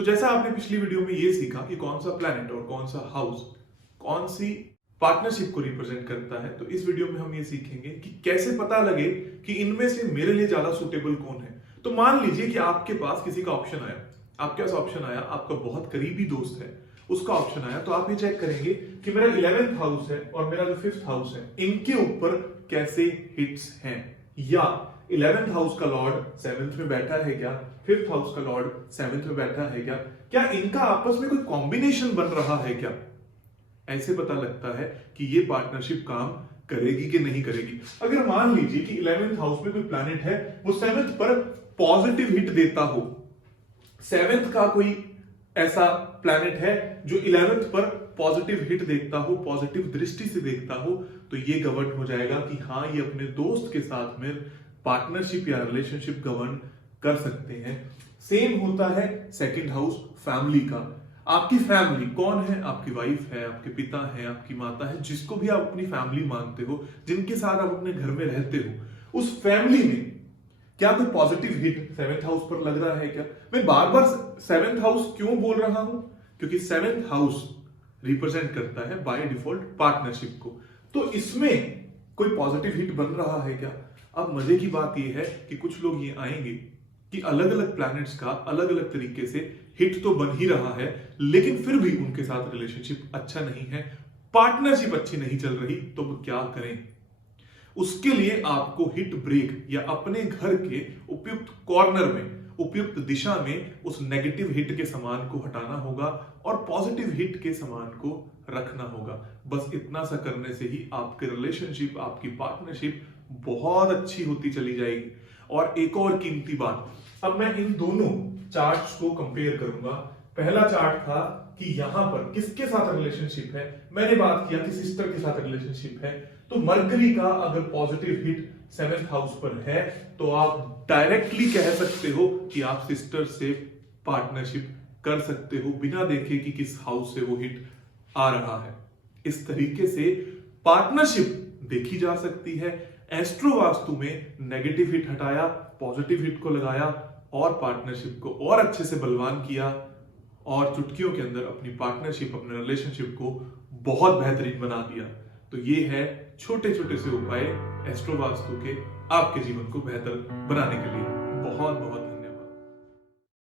तो जैसा आपने पिछली वीडियो में ये सीखा कि कौन सा प्लैनेट और कौन सा हाउस कौन सी पार्टनरशिप को रिप्रेजेंट करता है, तो इस वीडियो में हम ये सीखेंगे कि कैसे पता लगे कि इनमें से मेरे लिए ज्यादा सुटेबल कौन है। तो मान लीजिए कि आपके पास किसी का ऑप्शन आया, आपके पास ऑप्शन आया, आपका बहुत करीबी दोस्त है, उसका ऑप्शन आया, तो आप ये चेक करेंगे कि मेरा 11th हाउस है और मेरा जो 5th हाउस है, इनके ऊपर कैसे हिट्स हैं, या 11th हाउस का लॉर्ड 7th में बैठा है क्या, 5th हाउस का लॉर्ड 7th में बैठा है क्या इनका आपस में कोई कॉम्बिनेशन बन रहा है क्या। ऐसे पता लगता है कि ये पार्टनरशिप काम करेगी कि नहीं करेगी। अगर मान लीजिए कि 11th हाउस में कोई प्लैनेट है, वो 7th पर पॉजिटिव हिट देता हो, 7th का कोई ऐसा प्लैनेट है जो 11th पर पॉजिटिव हिट देखता हो, पॉजिटिव दृष्टि से देखता हो, तो ये गवर्न हो जाएगा कि हाँ, ये अपने दोस्त के साथ में पार्टनरशिप या रिलेशनशिप गवर्न कर सकते हैं। सेम होता है सेकंड हाउस फैमिली का। आपकी फैमिली कौन है? आपकी वाइफ है, आपके पिता है, आपकी माता है, जिसको भी आप अपनी फैमिली मानते हो, जिनके साथ आप अपने घर में रहते हो, उस फैमिली में क्या कोई पॉजिटिव हिट 7th हाउस पर लग रहा है क्या? मैं बार बार 7th हाउस क्यों बोल रहा हूं? क्योंकि 7th हाउस रिप्रेजेंट करता है बाय डिफॉल्ट पार्टनरशिप को। तो इसमें कोई पॉजिटिव हिट बन रहा है क्या? अब मजे की बात यह है कि कुछ लोग ये आएंगे कि अलग अलग प्लैनेट्स का अलग अलग तरीके से हिट तो बन ही रहा है, लेकिन फिर भी उनके साथ रिलेशनशिप अच्छा नहीं है, पार्टनरशिप अच्छी नहीं चल रही, तो वो क्या करें? उसके लिए आपको हिट ब्रेक या अपने घर के उपयुक्त कॉर्नर में, उपयुक्त दिशा में उस नेगेटिव हिट के सामान को हटाना होगा और पॉजिटिव हिट के सामान को रखना होगा। बस इतना सा करने से ही आपके रिलेशनशिप, आपकी पार्टनरशिप बहुत अच्छी होती चली जाएगी। और एक और कीमती बात, अब मैं इन दोनों चार्ट्स को कंपेयर करूंगा। पहला चार्ट था कि यहां पर किसके साथ रिलेशनशिप है, मैंने बात किया कि सिस्टर के साथ रिलेशनशिप है। तो मरकरी का अगर पॉजिटिव हिट 7th हाउस पर है, तो आप डायरेक्टली कह सकते हो कि आप सिस्टर से पार्टनरशिप कर सकते हो बिना देखे कि किस हाउस से वो हिट आ रहा है। इस तरीके से पार्टनरशिप देखी जा सकती है। एस्ट्रो वास्तु में नेगेटिव हिट हटाया, पॉजिटिव हिट को लगाया और पार्टनरशिप को और अच्छे से बलवान किया और चुटकियों के अंदर अपनी पार्टनरशिप, अपने रिलेशनशिप को बहुत बेहतरीन बना दिया। तो ये है छोटे छोटे से उपाय एस्ट्रो वास्तु के आपके जीवन को बेहतर बनाने के लिए। बहुत बहुत